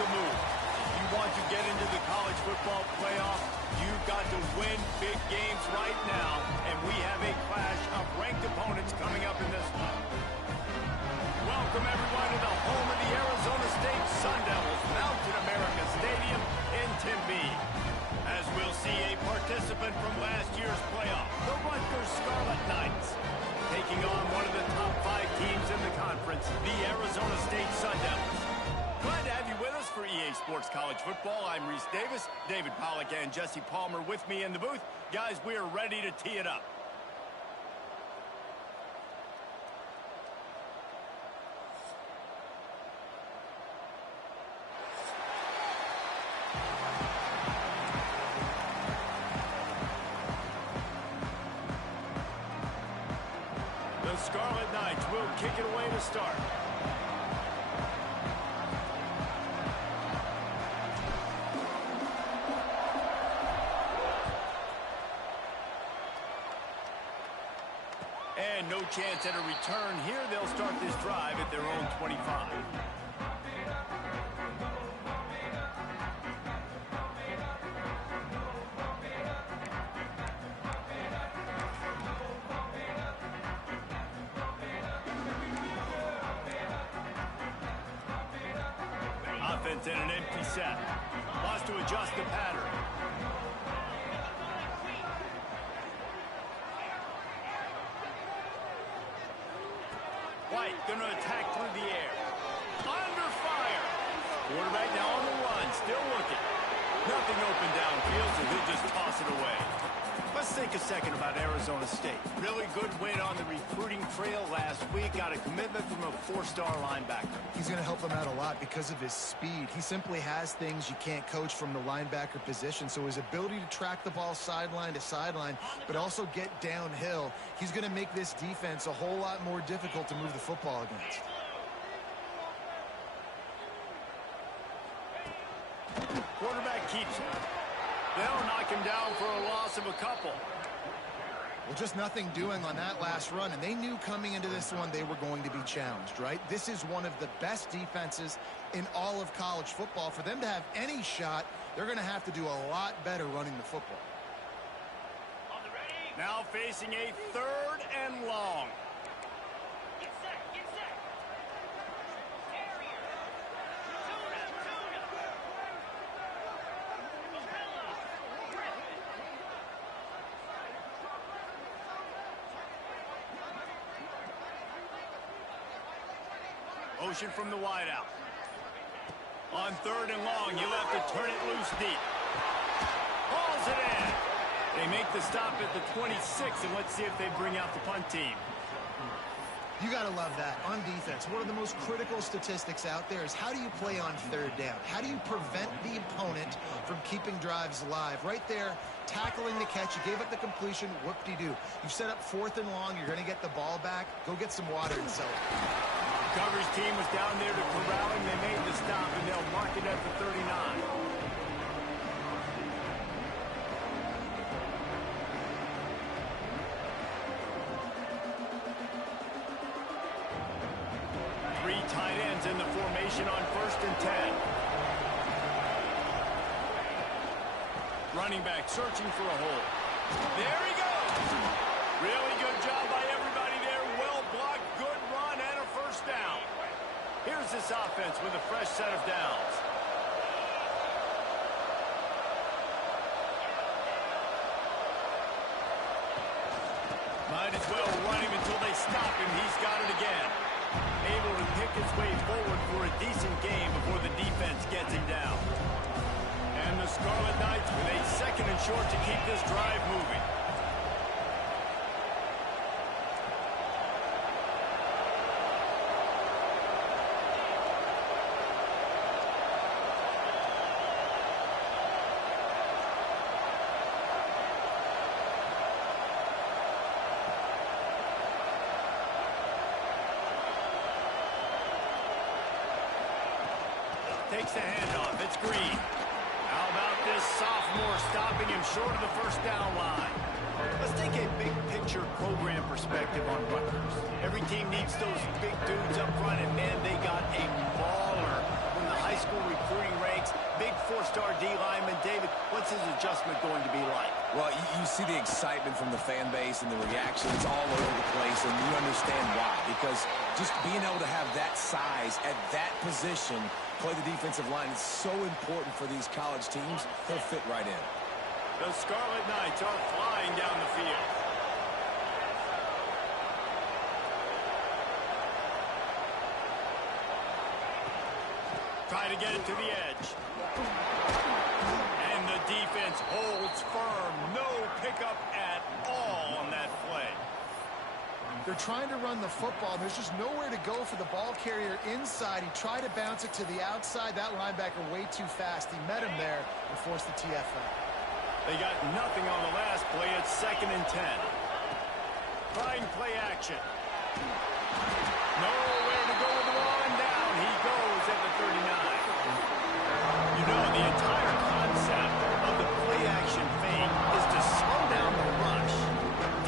the move. If you want to get into the college football playoff, you've got to win big games right now, and we have a clash of ranked opponents coming up in this one. Welcome, everyone, to the home of the Arizona State Sun Devils, Mountain America Stadium in Tempe. As we'll see a participant from last year's playoff, the Rutgers Scarlet Knights, taking on one of the top 5 teams in the conference, the Arizona State Sun Devils. Glad to have you with us for EA Sports College Football. I'm Reese Davis, David Pollack and Jesse Palmer with me in the booth. Guys, we are ready to tee it up. The Scarlet Knights will kick it away to start. And no chance at a return here. They'll start this drive at their own 25. Offense in an empty set. Wants to adjust the pattern. White going to attack through the air. Under fire. Quarterback now on the run. Still looking. Nothing open downfield, so he'll just toss it away. Let's think a second about Arizona State. Really good win on the recruiting trail last week. Got a commitment from a 4-star linebacker. He's going to help them out a lot because of his speed. He simply has things you can't coach from the linebacker position. So his ability to track the ball sideline to sideline, but also get downhill, he's going to make this defense a whole lot more difficult to move the football against. Quarterback keeps it. They'll knock him down for a loss of a couple. Well, just nothing doing on that last run, and they knew coming into this one they were going to be challenged, right? This is one of the best defenses in all of college football. For them to have any shot, they're going to have to do a lot better running the football. Now facing a 3rd and long. Motion from the wideout. On 3rd and long, you'll have to turn it loose deep. Hauls it in. They make the stop at the 26, and let's see if they bring out the punt team. You got to love that. On defense, one of the most critical statistics out there is how do you play on 3rd down? How do you prevent the opponent from keeping drives alive? Right there, tackling the catch. You gave up the completion. Whoop-de-doo. You've set up 4th and long. You're going to get the ball back. Go get some water and sell it. Coverage team was down there to corral him. They made the stop, and they'll mark it at the 39. Three tight ends in the formation on 1st and 10. Running back searching for a hole. There he goes. Really good job by everybody there. Well blocked, good run, and a 1st down. Here's this offense with a fresh set of downs. Might as well run him until they stop him. He's got it again. Able to pick his way forward for a decent game before the defense gets him down. And the Scarlet Knights with a 2nd and short to keep this drive moving. Takes the handoff. It's Green. How about this sophomore stopping him short of the 1st down line? Let's take a big picture program perspective on Rutgers. Every team needs those big dudes up front, and man, they got a baller when the high school recruiting ranks, big four-star D lineman. David, what's his adjustment going to be like? Well, you see the excitement from the fan base and the reactions all over the place, and you understand why. Because just being able to have that size at that position, play the defensive line, is so important for these college teams. He'll fit right in. The Scarlet Knights are flying down the field. Try to get it to the edge. And the defense holds firm. No pickup at all on that play. They're trying to run the football. There's just nowhere to go for the ball carrier inside. He tried to bounce it to the outside. That linebacker way too fast. He met him there and forced the TFL. They got nothing on the last play. It's 2nd and 10. Trying play action. Nowhere to go with the ball, and down he goes at the 39. You know, the entire concept of the play action fake is to slow down the rush.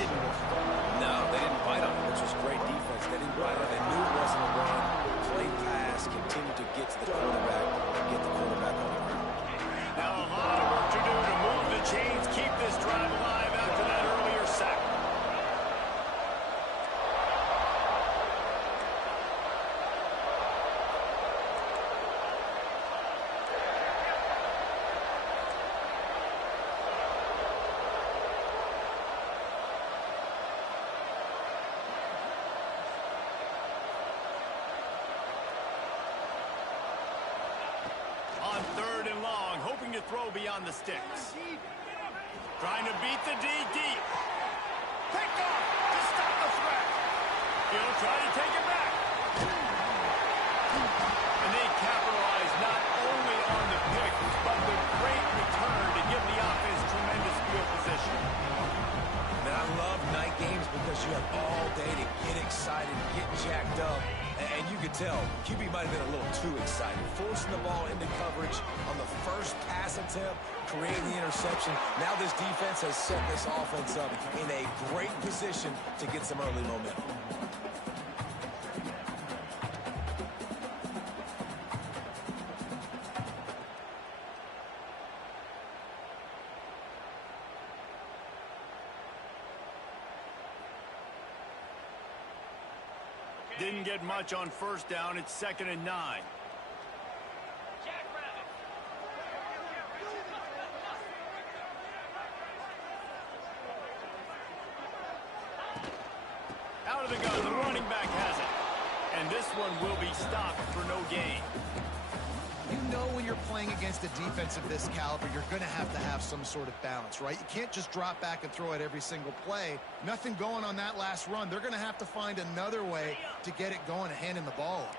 Didn't work. No, they didn't bite on it, which was great defense. They didn't bite on it. They knew it wasn't a run. Played pass, continued to get to the quarterback and get the quarterback on the ground. Now a lot of work to do to move the chains, keep this drive alive after that earlier sack. On 3rd and long, hoping to throw beyond the sticks. Trying to beat the D deep. Picked off to stop the threat. He'll try to take it back. And they capitalize not only on the pick, but the great return to give the offense tremendous field position. Man, I love night games because you have all day to get excited, get jacked up. And you could tell, QB might have been a little too excited. Forcing the ball into coverage on the first pass attempt, creating the interception. Now this defense has set this offense up in a great position to get some early momentum. Didn't get much on 1st down. It's 2nd and 9. Out of the gun, the running back has it. And this one will be stopped for no gain. You know when you're playing against a defense of this caliber, you're going to have some sort of balance, right? You can't just drop back and throw it every single play. Nothing going on that last run. They're going to have to find another way to get it going and handing the ball off.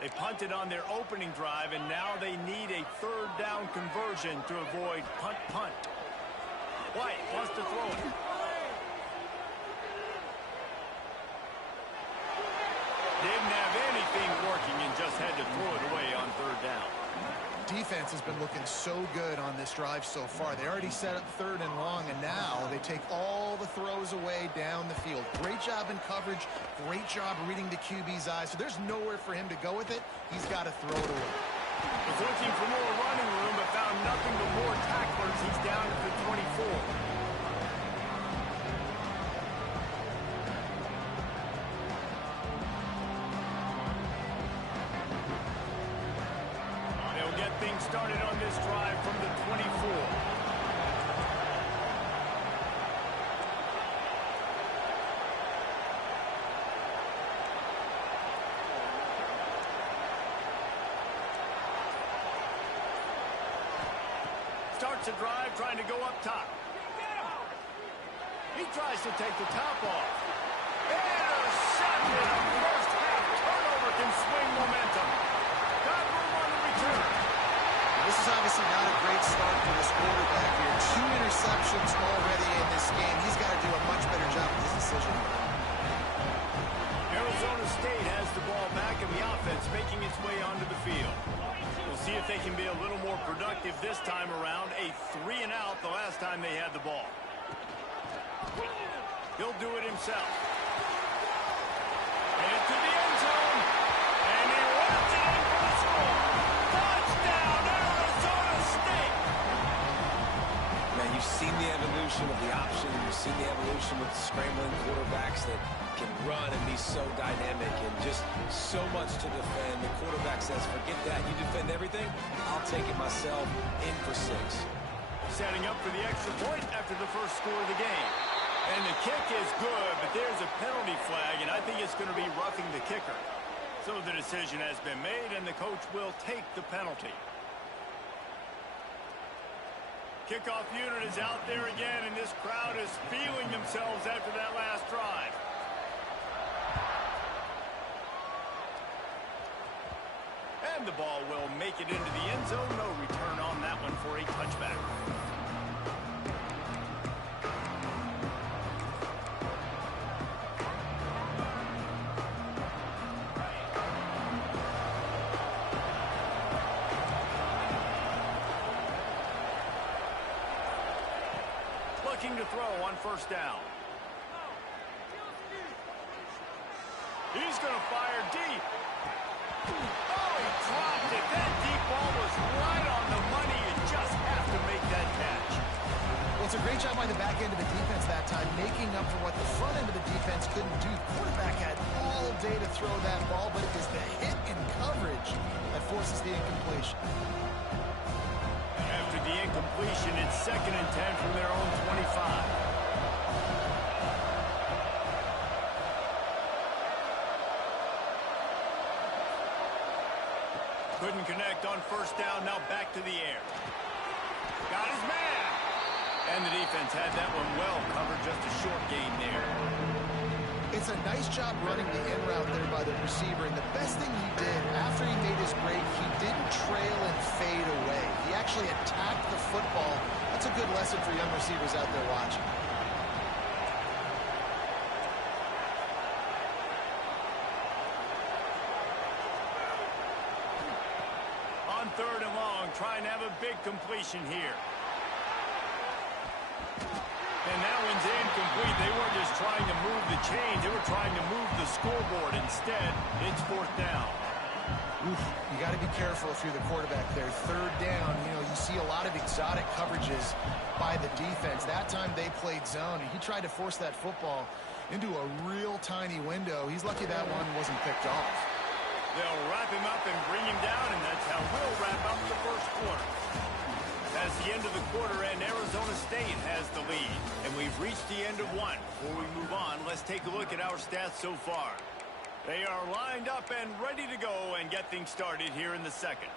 They punted on their opening drive, and now they need a 3rd down conversion to avoid punt. White wants to throw it. Didn't have anything working and just had to throw it away on 3rd down. Defense has been looking so good on this drive so far. They already set up 3rd and long, and now they take all the throws away down the field. Great job in coverage. Great job reading the QB's eyes. So there's nowhere for him to go with it. He's got to throw it away. Was looking for more running room, but found nothing but more tacklers. He's down to the 24. Things started on this drive from the 24. Starts a drive trying to go up top. He tries to take the top off. Intercepted. A first half turnover can swing momentum. Got room on the return. This is obviously not a great start for this quarterback here. 2 interceptions already in this game. He's got to do a much better job with his decision. Arizona State has the ball back in the offense, making its way onto the field. We'll see if they can be a little more productive this time around. A 3-and-out the last time they had the ball. He'll do it himself. Into the end zone. And he left it in for the score. seen the evolution of the option. You've seen the evolution with scrambling quarterbacks that can run and be so dynamic and just so much to defend. The quarterback says, forget that. You defend everything, I'll take it myself. In for 6. Setting up for the extra point after the first score of the game. And the kick is good, but there's a penalty flag, and I think it's going to be roughing the kicker. So the decision has been made, and the coach will take the penalty. Kickoff unit is out there again, and this crowd is feeling themselves after that last drive. And the ball will make it into the end zone. No return on that one for a touchback. Looking to throw on first down. He's going to fire deep. Oh, he dropped it. That deep ball was right on the money. You just have to make that catch. Well, it's a great job by the back end of the defense that time, making up for what the front end of the defense couldn't do. The quarterback had all day to throw that ball, but it was the hit and coverage that forces the incompletion. After the incompletion, it's 2nd and 10 from their own 25. Couldn't connect on first down. Now back to the air. Got his man. And the defense had that one well covered. Just a short gain there. It's a nice job running the in route there by the receiver. And the best thing he did after he made his break, he didn't trail and fade away. He actually attacked the football. That's a good lesson for young receivers out there watching. On 3rd and long, trying to have a big completion here. And that one's incomplete. They weren't just trying to move the chains. They were trying to move the scoreboard. Instead, it's 4th down. Oof, you got to be careful if you're the quarterback there. 3rd down, you see a lot of exotic coverages by the defense. That time they played zone, and he tried to force that football into a real tiny window. He's lucky that one wasn't picked off. They'll wrap him up and bring him down, and that's how we'll wrap up the first quarter. As the end of the quarter end, Arizona State has the lead, and we've reached the end of one. Before we move on, let's take a look at our stats so far. They are lined up and ready to go and get things started here in the second.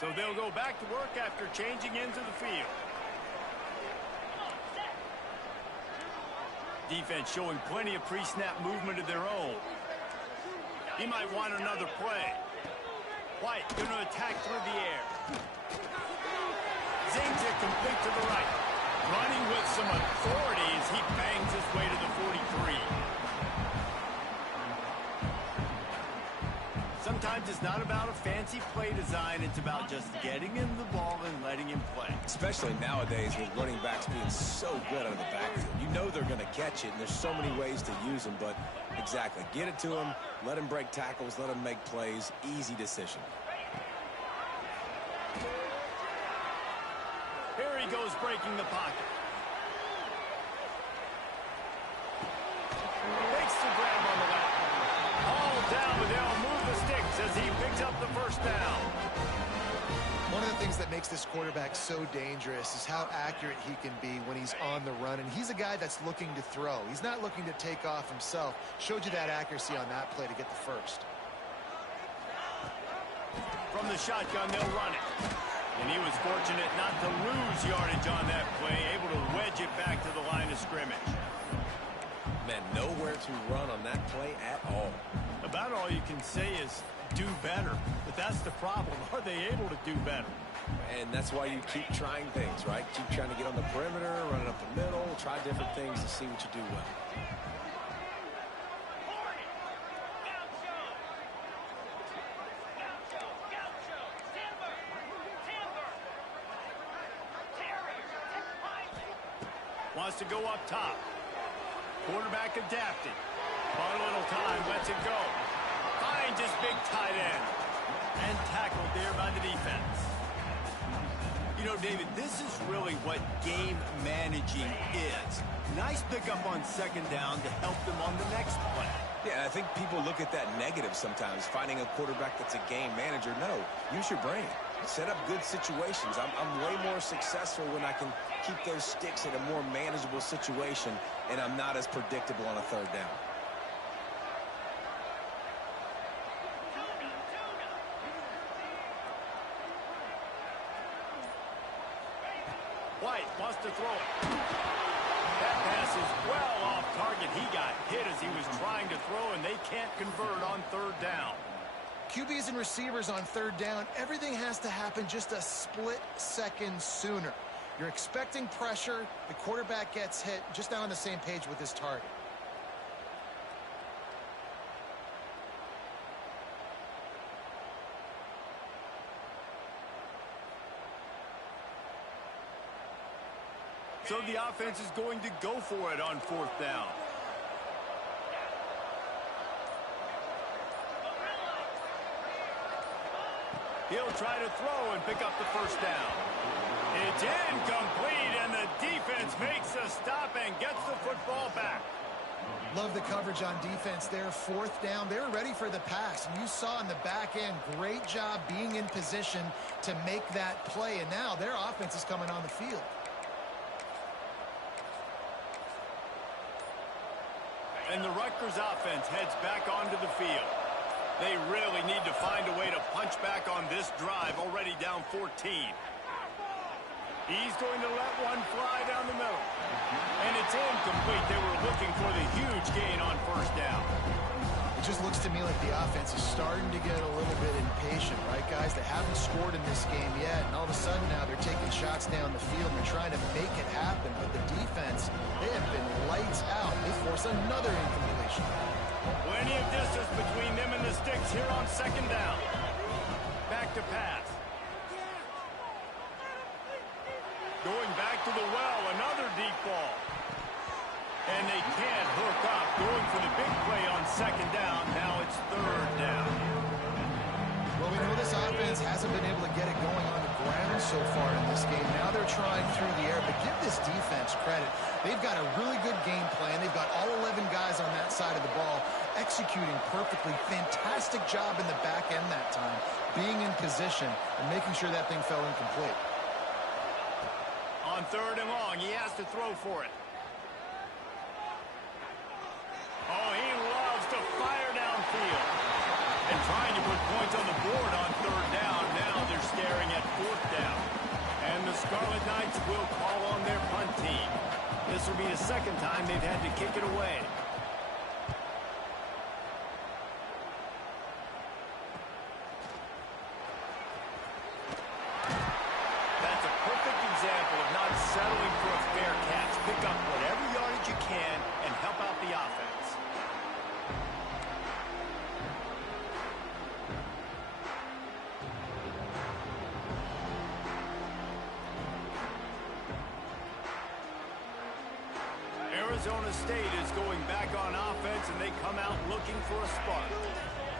So they'll go back to work after changing into the field. Defense showing plenty of pre-snap movement of their own. He might want another play. White going to attack through the air. Zings it complete to the right. Running with some authority as he bangs his way to the 43. Sometimes it's not about a fancy play design. It's about just getting him the ball and letting him play. Especially nowadays with running backs being so good out of the backfield. You know they're going to catch it, and there's so many ways to use them. But exactly, get it to them, let him break tackles, let him make plays. Easy decision. Here he goes breaking the pocket. Makes the grab on the left. All down, but they'll move the sticks as he picks up the first down. One of the things that makes this quarterback so dangerous is how accurate he can be when he's on the run. And he's a guy that's looking to throw. He's not looking to take off himself. Showed you that accuracy on that play to get the first. From the shotgun, they'll run it. And he was fortunate not to lose yardage on that play, able to wedge it back to the line of scrimmage. Man, nowhere to run on that play at all. About all you can say is do better. But that's the problem. Are they able to do better? And that's why you keep trying things, right? Keep trying to get on the perimeter, running up the middle, try different things to see what you do well. Wants to go up top. Quarterback adapting. Bought a little time, lets it go. Finds his big tight end. And tackled there by the defense. You know, David, this is really what game managing is. Nice pickup on second down to help them on the next play. Yeah, I think people look at that negative sometimes, finding a quarterback that's a game manager. No, use your brain. Set up good situations. I'm way more successful when I can keep those sticks in a more manageable situation, and I'm not as predictable on a third down. White wants to throw it. That pass is well off target. He got hit as he was trying to throw, and they can't convert on third down. QBs and receivers on third down, everything has to happen just a split second sooner. You're expecting pressure. The quarterback gets hit, just now on the same page with his target. So the offense is going to go for it on fourth down. He'll try to throw and pick up the first down. It's incomplete, and the defense makes a stop and gets the football back. Love the coverage on defense there. Fourth down, they're ready for the pass. And you saw in the back end, great job being in position to make that play. And now their offense is coming on the field. And the Rutgers offense heads back onto the field. They really need to find a way to punch back on this drive, already down 14. He's going to let one fly down the middle. And it's incomplete. They were looking for the huge gain on first down. It just looks to me like the offense is starting to get a little bit impatient, right, guys? They haven't scored in this game yet, and all of a sudden now they're taking shots down the field and they're trying to make it happen. But the defense, they have been lights out. They force another incompletion. Plenty of distance between them and the sticks here on second down. Back to pass. Going back to the well, another deep ball. And they can't hook up. Going for the big play on second down. Now it's third down. Well, we know this offense hasn't been able to get it going on the ground so far in this game. Now they're trying through the air, but give this defense credit. They've got a really good game plan. They've got all 11 guys on that side of the ball executing perfectly. Fantastic job in the back end that time, being in position and making sure that thing fell incomplete. On third and long, he has to throw for it. Oh, he loves to fire downfield. And trying to put points on the board on third down. Now they're staring at fourth down. And the Scarlet Knights will call on their punt team. This will be the second time they've had to kick it away. That's a perfect example of not settling for a fair catch. Pick up whatever yardage you can and help out the offense. Arizona State is going back on offense, and they come out looking for a spark.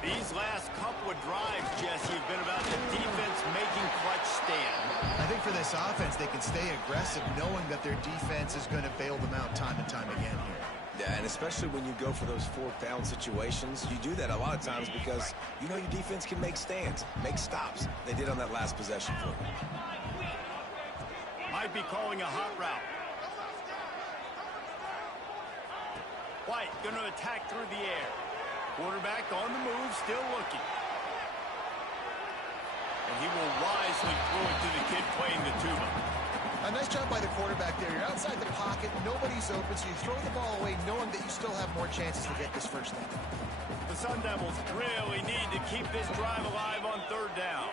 These last couple of drives, Jesse, have been about the defense making clutch stand. I think for this offense, they can stay aggressive knowing that their defense is going to bail them out time and time again here. Yeah, and especially when you go for those fourth down situations, you do that a lot of times because you know your defense can make stands, make stops. They did on that last possession for you. Might be calling a hot route. White going to attack through the air. Quarterback on the move, still looking. And he will wisely throw it to the kid playing the tuba. A nice job by the quarterback there. You're outside the pocket, nobody's open, so you throw the ball away knowing that you still have more chances to get this first down. The Sun Devils really need to keep this drive alive on third down.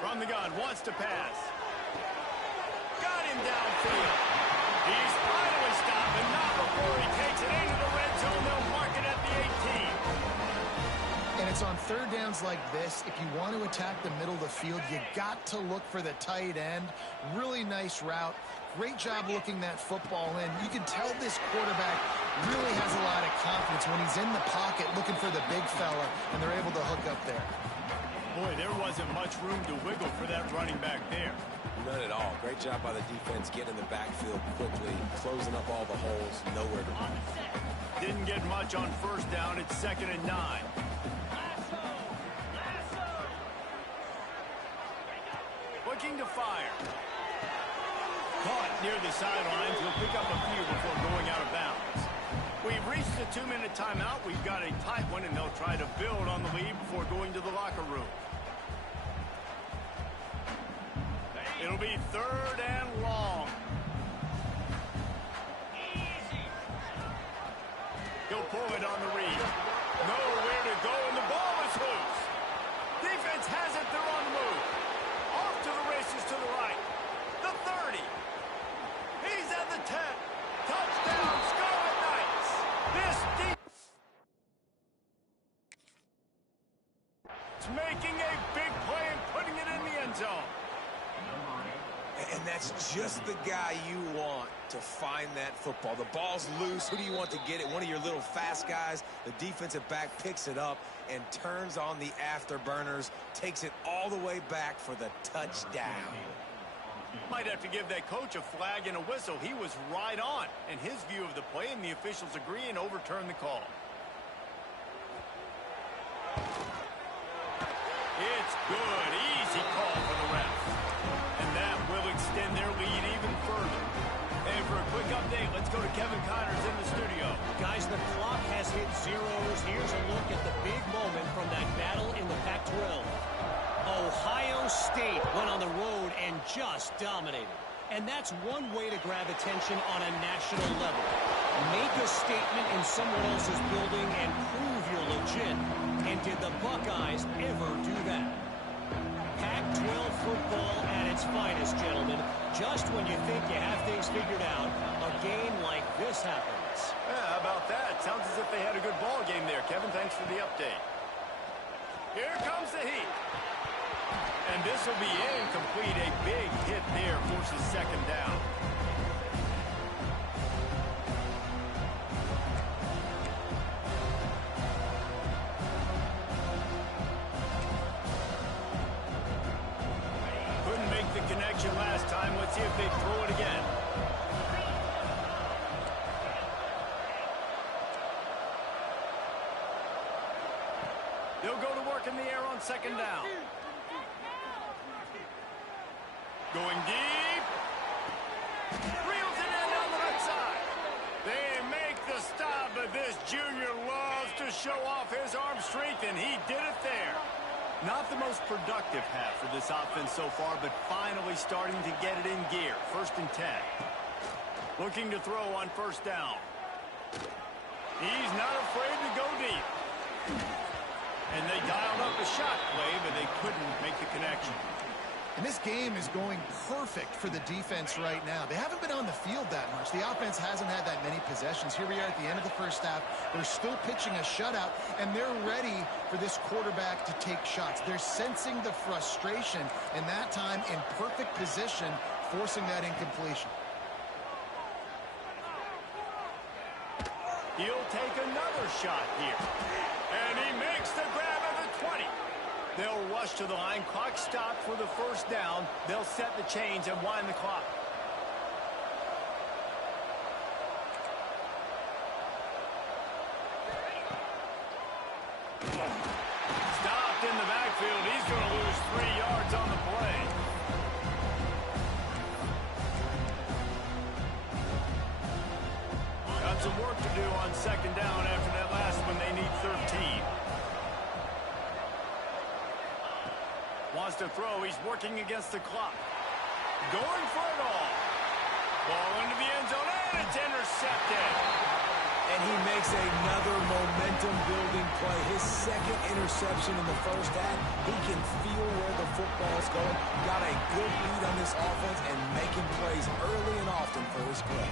From the gun, wants to pass. Got him downfield. He's finally stopped, and not before he takes it into the red zone. They'll mark it at the 18. And it's on third downs like this, if you want to attack the middle of the field, you got to look for the tight end. Really nice route. Great job looking that football in. You can tell this quarterback really has a lot of confidence when he's in the pocket looking for the big fella, and they're able to hook up there. Boy, there wasn't much room to wiggle for that running back there. None at all. Great job by the defense getting in the backfield quickly, closing up all the holes, nowhere to run. Didn't get much on first down. It's 2nd and 9. Looking to fire. Caught near the sidelines. He'll pick up a few before going out of bounds. We've reached the 2-minute timeout. We've got a tight one, and they'll try to build on the lead before going to the locker room. It'll be 3rd and long. He'll pull it on the read. Nowhere to go, and the ball is loose. Defense has it. They're on the move. Off to the races to the right. The 30. He's at the 10. Touchdown, Scarlet Knights. This defense is making a big play and putting it in the end zone. And that's just the guy you want to find that football. The ball's loose. Who do you want to get it? One of your little fast guys. The defensive back picks it up and turns on the afterburners, takes it all the way back for the touchdown. Might have to give that coach a flag and a whistle. He was right on in his view of the play, and the officials agree and overturn the call. It's good. Easy call for the ref. And that will extend their lead even further. And for a quick update, let's go to Kevin Connors in the studio. Guys, the clock has hit zeros. Here's a look at the big moment from that battle in the Pac-12. Ohio State went on the road and just dominated. And that's one way to grab attention on a national level. Make a statement in someone else's building and prove you're legit. And did the Buckeyes ever do that? Pac-12 football at its finest, gentlemen. Just when you think you have things figured out, a game like this happens. Yeah, how about that? Sounds as if they had a good ball game there. Kevin, thanks for the update. Here comes the heat. And this will be incomplete. A big hit there forces 2nd down. Couldn't make the connection last time. Let's see if they throw it again. They'll go to work in the air on 2nd down. Going deep. Reels it in on the right side. They make the stop, but this junior loves to show off his arm strength, and he did it there. Not the most productive half for this offense so far, but finally starting to get it in gear. 1st and 10. Looking to throw on 1st down. He's not afraid to go deep. And they dialed up a shot play, but they couldn't make the connection. And this game is going perfect for the defense right now. They haven't been on the field that much. The offense hasn't had that many possessions. Here we are at the end of the first half. They're still pitching a shutout, and they're ready for this quarterback to take shots. They're sensing the frustration, and that time in perfect position, forcing that incompletion. He'll take another shot here. And he makes the grab at the 20. They'll rush to the line. Clock stopped for the 1st down. They'll set the chains and wind the clock. Stopped in the backfield. He's going to lose 3 yards on the play. Got some work to do on 2nd down after that last one. They need 13. Wants to throw. He's working against the clock. Going for it all. Ball into the end zone, and it's intercepted. And he makes another momentum-building play. His 2nd interception in the first half. He can feel where the football's going. Got a good lead on this offense and making plays early and often for his club.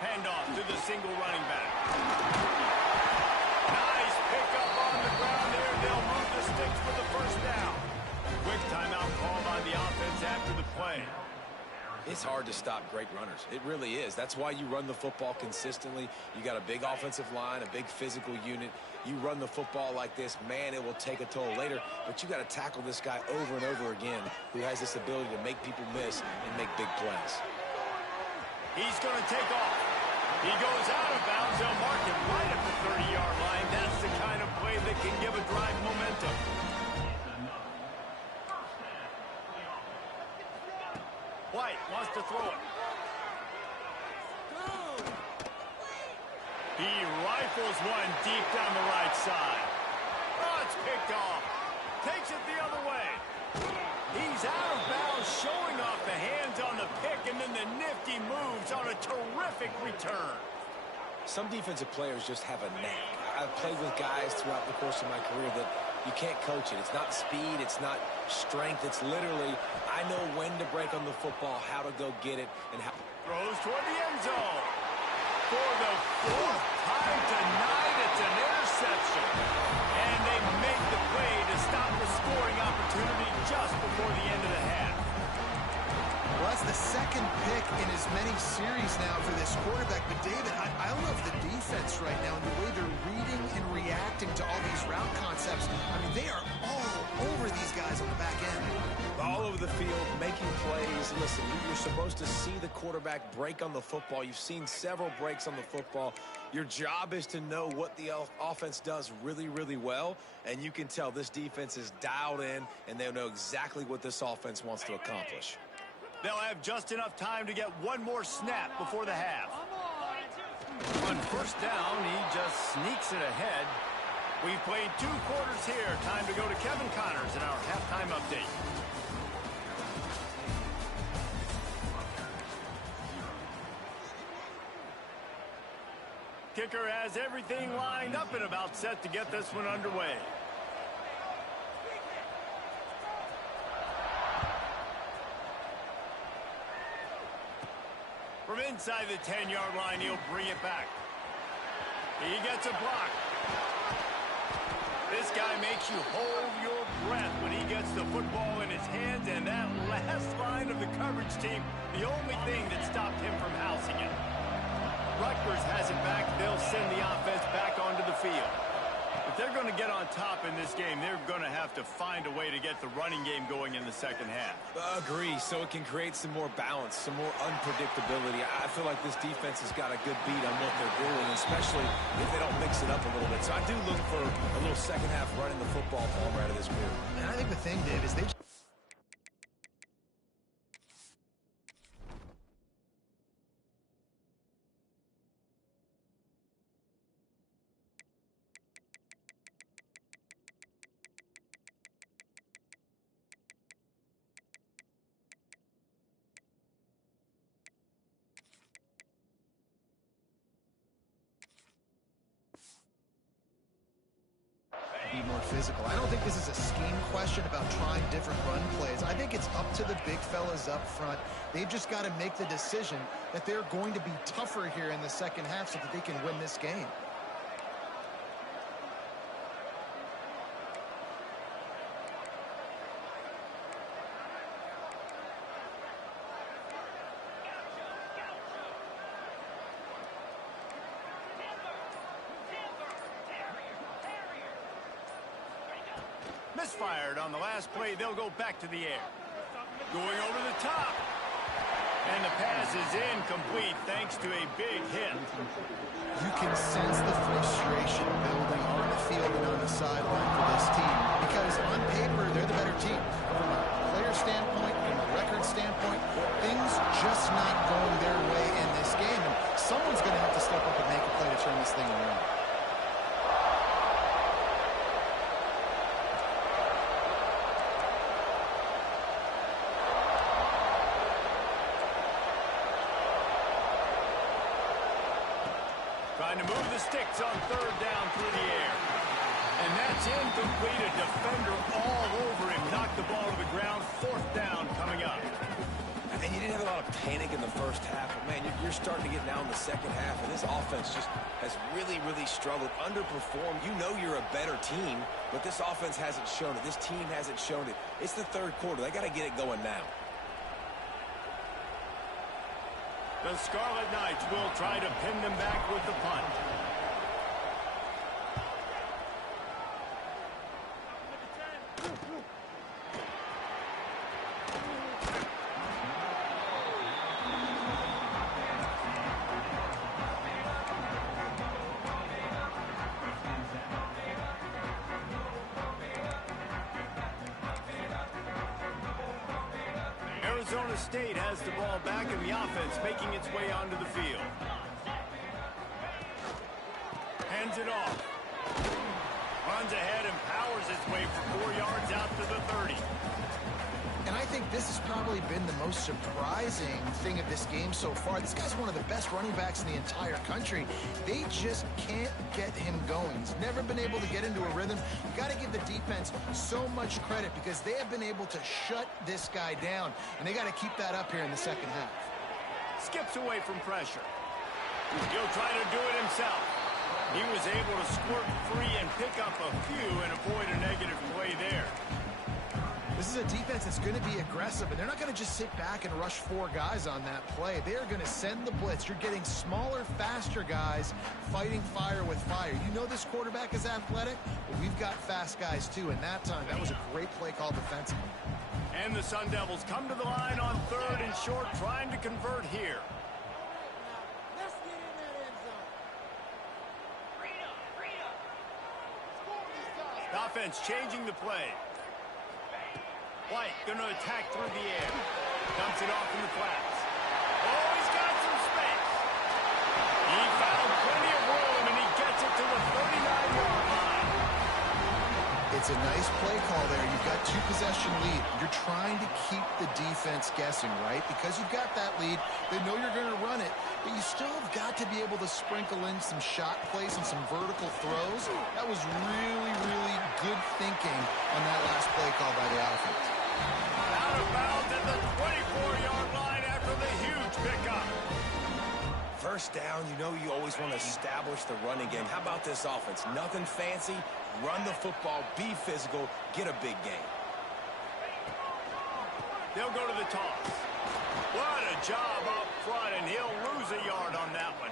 Handoff to the single running back. Nice pick up on the ground here. They'll move the sticks for the first down. Quick timeout called on the offense after the play. It's hard to stop great runners. It really is. That's why you run the football consistently. You got a big offensive line, a big physical unit. You run the football like this, man, it will take a toll later. But you got to tackle this guy over and over again who has this ability to make people miss and make big plays. He's going to take off. He goes out of bounds. They'll mark him right at the 30-yard line. That's the kind of play that can give a drive momentum. White wants to throw it. He rifles one deep down the right side. Oh, it's picked off. Takes it the other way. He's out of bounds, showing off the hands on the pick, and then the nifty moves on a terrific return. Some defensive players just have a knack. I've played with guys throughout the course of my career that you can't coach it. It's not speed, it's not strength. It's literally, I know when to break on the football, how to go get it, and how. Throws toward the end zone. For the fourth time tonight, it's an interception. And they make the play to stop the scoring opportunity just before the end of the half. Well, that's the second pick in as many series now for this quarterback. But, David, I love the defense right now and the way they're reading and reacting to all these route concepts. I mean, they are all over these guys on the back end. All over the field, making plays. Listen, you're supposed to see the quarterback break on the football. You've seen several breaks on the football. Your job is to know what the offense does really, really well. And you can tell this defense is dialed in, and they'll know exactly what this offense wants to accomplish. They'll have just enough time to get one more snap before the half. On first down, he just sneaks it ahead. We've played 2 quarters here. Time to go to Kevin Connors in our halftime update. Kicker has everything lined up and about set to get this one underway. From inside the 10-yard line, he'll bring it back. He gets a block. This guy makes you hold your breath when he gets the football in his hands, and that last line of the coverage team, the only thing that stopped him from housing it. Rutgers has it back. They'll send the offense back onto the field. If they're going to get on top in this game, they're going to have to find a way to get the running game going in the second half. Agree, so it can create some more balance, some more unpredictability. I feel like this defense has got a good beat on what they're doing, especially if they don't mix it up a little bit. So I do look for a little second half running the football ball right out of this group. And I think the thing, Dave, is they be more physical. I don't think this is a scheme question about trying different run plays. I think it's up to the big fellas up front. They've just got to make the decision that they're going to be tougher here in the second half so that they can win this game. Misfired on the last play. They'll go back to the air. Going over the top. And the pass is incomplete thanks to a big hit. You can sense the frustration building on the field and on the sideline for this team because on paper, they're the better team. From a player standpoint, from a record standpoint, things just not going their way in this game. And someone's going to have to step up and make a play to turn this thing around. Trying to move the sticks on third down through the air. And that's incomplete. A defender all over him. Knocked the ball to the ground. Fourth down coming up. And you didn't have a lot of panic in the first half, but man, you're starting to get now in the second half, and this offense just has really, really struggled, underperformed. You know you're a better team, but this offense hasn't shown it. This team hasn't shown it. It's the third quarter. They got to get it going now. The Scarlet Knights will try to pin them back with the punt. Arizona State has the ball back in the offense, making its way onto the field. Hands it off. Runs ahead and powers his way for 4 yards out to the 30. And I think this has probably been the most surprising thing of this game so far. This guy's one of the best running backs in the entire country. They just can't get him going. He's never been able to get into a rhythm. You got to give the defense so much credit because they have been able to shut this guy down, and they got to keep that up here in the second half. Skips away from pressure. He'll try to do it himself. He was able to squirt free and pick up a few and avoid a negative play there. This is a defense that's going to be aggressive, and they're not going to just sit back and rush 4 guys on that play. They are going to send the blitz. You're getting smaller, faster guys fighting fire with fire. You know this quarterback is athletic, but we've got fast guys too, and that time, that was a great play call defensively. And the Sun Devils come to the line on 3rd and short, trying to convert here. Let's get in that end zone. The offense changing the play. White going to attack through the air. Dumps it off in the flats. Oh, he's got some space. He found plenty of room, and he gets it to the 39-yard line. It's a nice play call there. You've got 2-possession lead. You're trying to keep the defense guessing, right? Because you've got that lead, they know you're going to run it, but you still have got to be able to sprinkle in some shot plays and some vertical throws. That was really, really good thinking on that last play call by the offense. Out of bounds at the 24-yard line after the huge pickup. First down, you know you always want to establish the running game. How about this offense? Nothing fancy. Run the football, be physical, get a big game. They'll go to the toss. What a job up front, and he'll lose a yard on that one.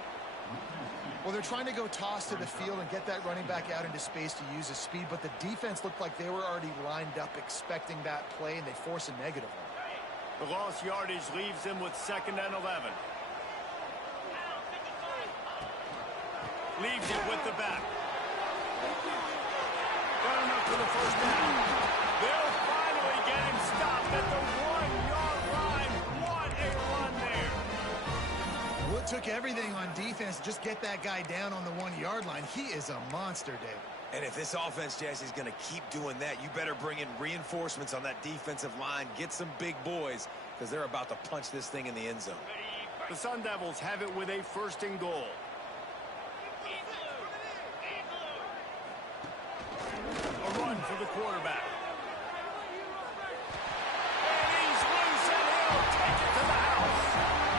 Well, they're trying to go toss to the field and get that running back out into space to use his speed, but the defense looked like they were already lined up expecting that play, and they force a negative one. The lost yardage leaves them with 2nd and 11. Leaves it with the back. Got enough for the first down. They'll finally get him stopped at the 1-yard line. What a run there. Well, it took everything on defense to just get that guy down on the 1-yard line. He is a monster, Dave. And if this offense, Jesse, is going to keep doing that, you better bring in reinforcements on that defensive line. Get some big boys, because they're about to punch this thing in the end zone. The Sun Devils have it with a 1st and goal. A run for the quarterback. And he's loose, and he'll take it to the house.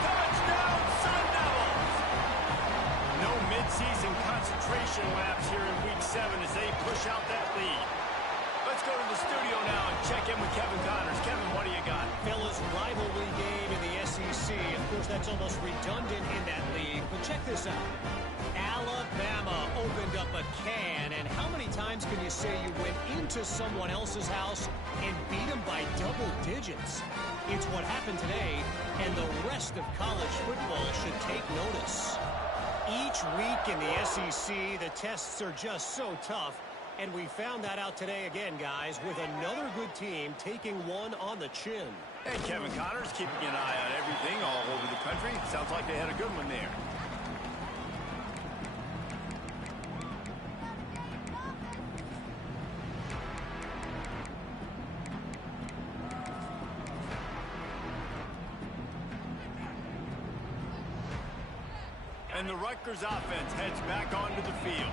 Touchdown, Sun Devils! No midseason concentration laps here in Week 7 as they push out that lead. Let's go to the studio now and check in with Kevin Connors. Kevin, what do you got? Fellas, rivalry game in the SEC. Of course, that's almost redundant in that league. But check this out. Alabama opened up a can, and how many times can you say you went into someone else's house and beat them by double digits? It's what happened today, and the rest of college football should take notice. Each week in the SEC, the tests are just so tough, and we found that out today again, guys, with another good team taking one on the chin. Hey, Kevin Connors keeping an eye on everything all over the country. Sounds like they had a good one there. And the Rutgers offense heads back onto the field.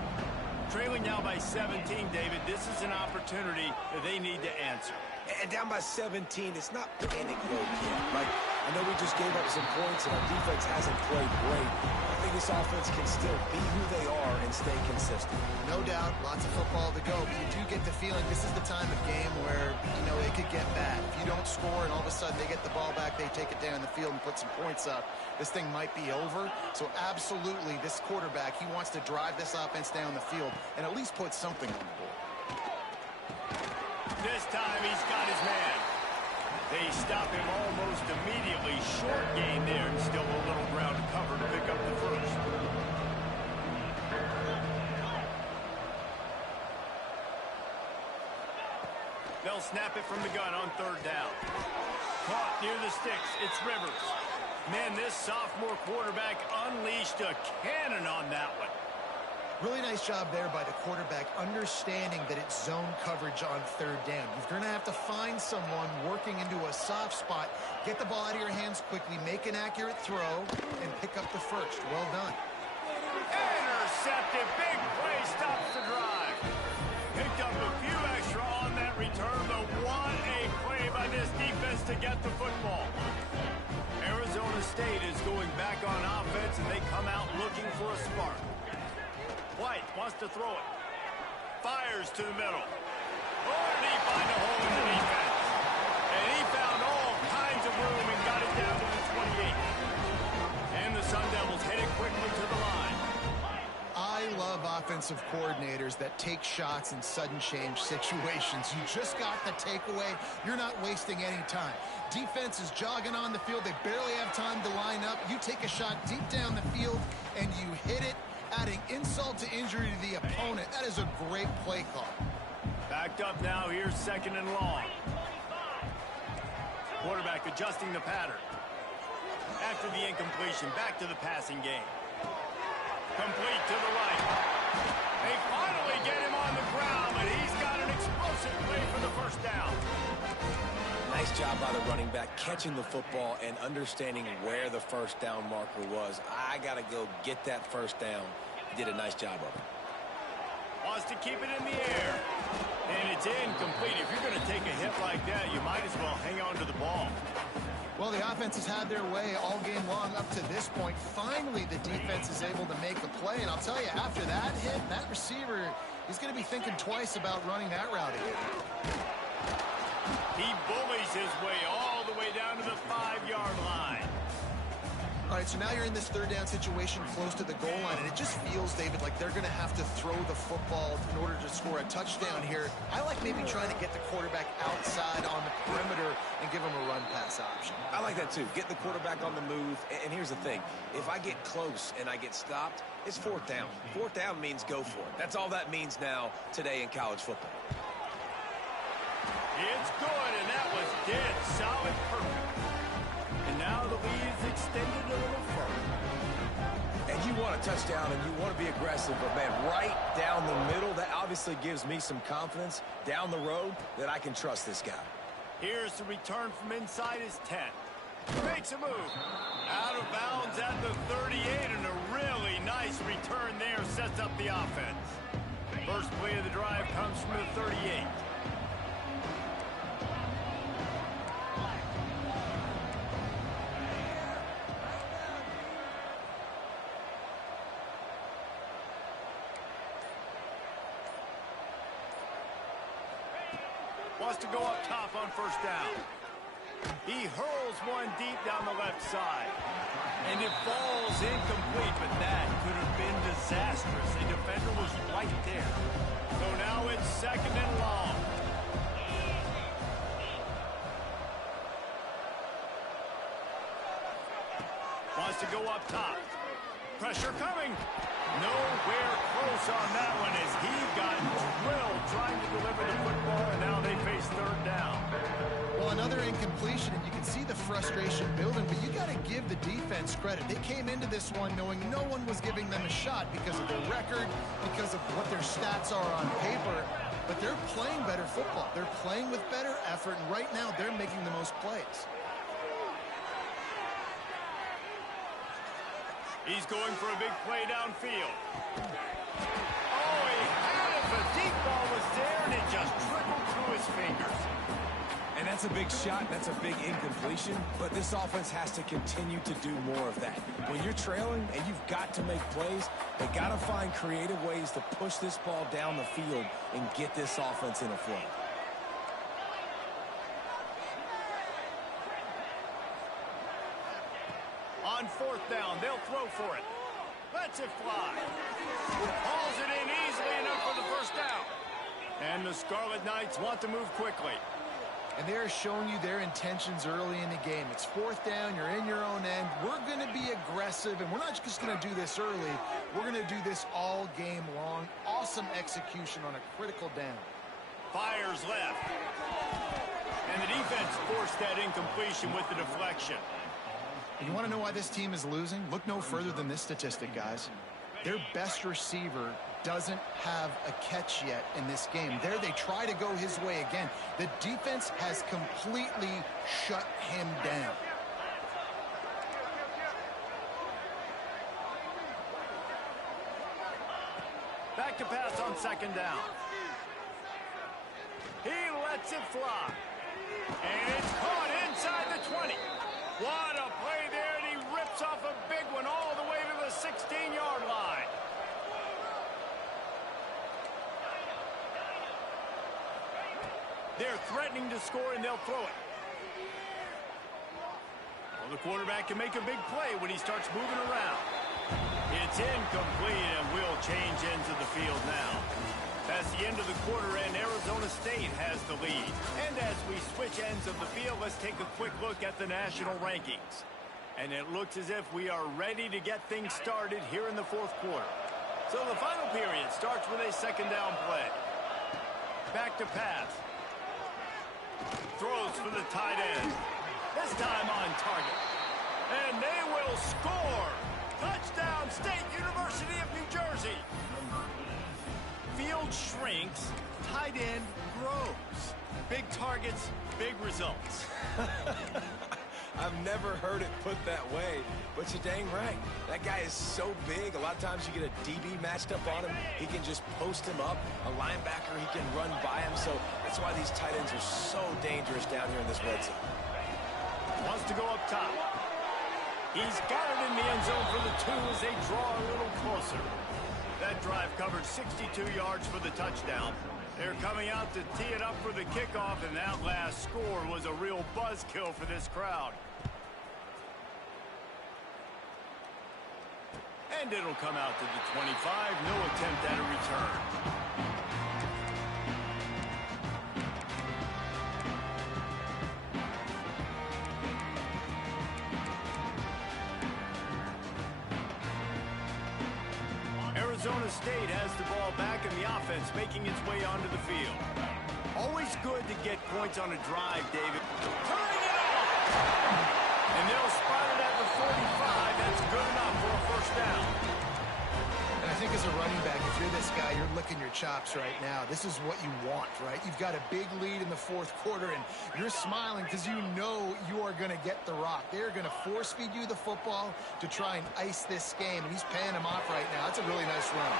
Trailing now by 17, David, this is an opportunity that they need to answer. And down by 17, it's not panic mode yet. Like, I know we just gave up some points, and our defense hasn't played great. I think this offense can still be who they are and stay consistent. No doubt, lots of football to go, but you do get the feeling this is the time of game where, it could get bad. If you don't score and all of a sudden they get the ball back, they take it down the field and put some points up, this thing might be over. So absolutely, this quarterback, he wants to drive this offense down the field and at least put something on the board. This time he's got his man. They stop him almost immediately. Short gain there, and still a little ground to cover to pick up the first. They'll snap it from the gun on third down. Caught near the sticks. It's Rivers. Man, this sophomore quarterback unleashed a cannon on that one. Really nice job there by the quarterback, understanding that it's zone coverage on third down. You're going to have to find someone working into a soft spot, get the ball out of your hands quickly, make an accurate throw, and pick up the first. Well done. Intercepted. Big play stops the drive. Picked up a few extra on that return, but what a play by this defense to get the football. Arizona State is going back on offense, and they come out looking for a spark. White wants to throw it. Fires to the middle. Oh, did he find a hole in the defense? And he found all kinds of room and got it down to the 28. And the Sun Devils hit it quickly to the line. I love offensive coordinators that take shots in sudden change situations. You just got the takeaway. You're not wasting any time. Defense is jogging on the field. They barely have time to line up. You take a shot deep down the field, and you hit it, adding insult to injury to the opponent. That is a great play call. Backed up now. Here's second and long. Quarterback adjusting the pattern. After the incompletion, back to the passing game. Complete to the right. They finally get him on the ground, but he's got an explosive play for the first down. Nice job by the running back, catching the football and understanding where the first down marker was. I got to go get that first down. He did a nice job of it. Wants to keep it in the air. And it's incomplete. If you're going to take a hit like that, you might as well hang on to the ball. Well, the offense has had their way all game long up to this point. Finally, the defense is able to make a play. And I'll tell you, after that hit, that receiver is going to be thinking twice about running that route again. He bullies his way all the way down to the 5-yard line. All right, so now you're in this third down situation close to the goal line, and it just feels, David, like they're going to have to throw the football in order to score a touchdown here. I like maybe trying to get the quarterback outside on the perimeter and give him a run-pass option. I like that, too. Get the quarterback on the move. And here's the thing. If I get close and I get stopped, it's fourth down. Fourth down means go for it. That's all that means now today in college football. It's good, and that was dead solid perfect. And now the lead is extended a little further. And you want a touchdown and you want to be aggressive, but, man, right down the middle, that obviously gives me some confidence down the road that I can trust this guy. Here's the return from inside his 10. Makes a move. Out of bounds at the 38, and a really nice return there sets up the offense. First play of the drive comes from the 38. Wants to go up top on first down. He hurls one deep down the left side. And it falls incomplete, but that could have been disastrous. The defender was right there. So now it's second and long. Wants to go up top. Pressure coming. Nowhere close on that one as he got drilled trying to deliver the football, and now they face third down. Well, another incompletion, and you can see the frustration building, but you got to give the defense credit. They came into this one knowing no one was giving them a shot because of their record, because of what their stats are on paper, but they're playing better football. They're playing with better effort, and right now they're making the most plays. He's going for a big play downfield. Oh, he had it. The deep ball was there, and it just trickled through his fingers. And that's a big shot, that's a big incompletion, but this offense has to continue to do more of that. When you're trailing and you've got to make plays, they got to find creative ways to push this ball down the field and get this offense in a flow. On fourth down, they'll throw for it. Lets it fly. Hauls it in easily enough for the first down. And the Scarlet Knights want to move quickly. And they're showing you their intentions early in the game. It's fourth down, you're in your own end. We're going to be aggressive, and we're not just going to do this early. We're going to do this all game long. Awesome execution on a critical down. Fires left. And the defense forced that incompletion with the deflection. And you want to know why this team is losing? Look no further than this statistic, guys. Their best receiver doesn't have a catch yet in this game. There they try to go his way again. The defense has completely shut him down. Back to pass on second down. He lets it fly. And it's caught inside the 20. What a play there, and he rips off a big one all the way to the 16-yard line. They're threatening to score, and they'll throw it. Well, the quarterback can make a big play when he starts moving around. It's incomplete, and we'll change ends of the field now. That's the end of the quarter, and Arizona State has the lead. And as we switch ends of the field, let's take a quick look at the national rankings. And it looks as if we are ready to get things started here in the fourth quarter. So the final period starts with a second down play. Back to pass. Throws for the tight end. This time on target. And they will score. Touchdown, State University of New Jersey. Field shrinks, tight end grows. Big targets, big results. I've never heard it put that way, but you're dang right. That guy is so big, a lot of times you get a DB matched up on him. He can just post him up. A linebacker, he can run by him. So that's why these tight ends are so dangerous down here in this red zone. Wants to go up top. He's got it in the end zone for the 2 as they draw a little closer. That drive covered 62 yards for the touchdown. They're coming out to tee it up for the kickoff, and that last score was a real buzzkill for this crowd. And it'll come out to the 25. No attempt at a return. Arizona State has the ball back, and the offense making its way onto the field. Always good to get points on a drive, David. Turning it off! And they'll spot it at the 45. That's good enough for a first down. And I think as a running back, if you're this guy, you're licking your chops right now. This is what you want, right? You've got a big lead in the fourth quarter, and you're smiling because you know you are going to get the rock. They're going to force feed you the football to try and ice this game, and he's paying him off right now. That's a really nice run.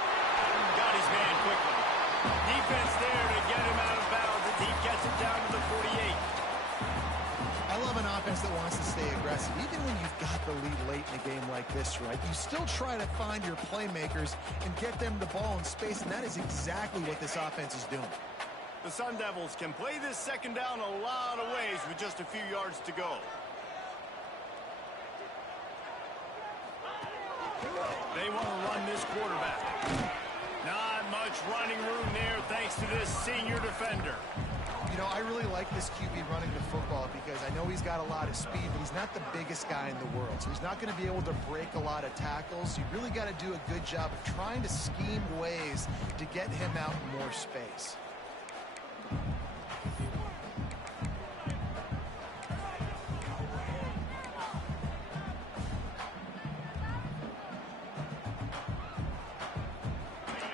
Got his man quickly. Defense there to get him out of bounds as he gets it down to the 48. I love an offense that wants to stay aggressive. Even when you've got the lead late in a game like this, right, you still try to find your playmakers and get them the ball in space, and that is exactly what this offense is doing. The Sun Devils can play this second down a lot of ways with just a few yards to go. They want to run this quarterback. Not much running room there thanks to this senior defender. You know, I really like this QB running the football because I know he's got a lot of speed, but he's not the biggest guy in the world. So he's not going to be able to break a lot of tackles. You really got to do a good job of trying to scheme ways to get him out in more space.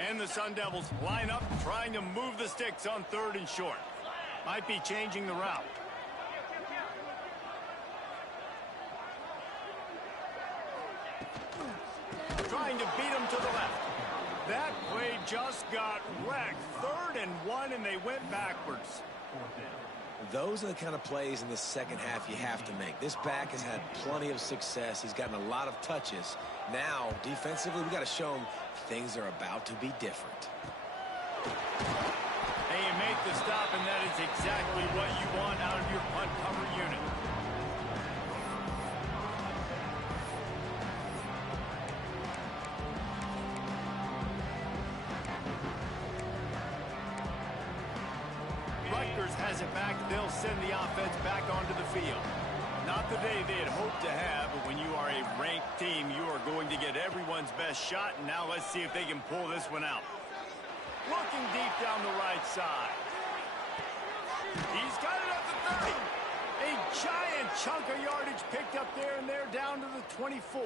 And the Sun Devils line up trying to move the sticks on 3rd and short. Might be changing the route. Trying to beat him to the left. That play just got wrecked. 3rd and 1, and they went backwards. Those are the kind of plays in the second half you have to make. This back has had plenty of success. He's gotten a lot of touches. Now, defensively, we got to show him things are about to be different. And you make the stop, and that is exactly what you want out of your punt cover unit. Rutgers has it back. They'll send the offense back onto the field. Not the day they had hoped to have, but when you are a ranked team, you are going to get everyone's best shot. And now let's see if they can pull this one out. Looking deep down the right side. He's got it up to 30. A giant chunk of yardage picked up there, and they're down to the 24.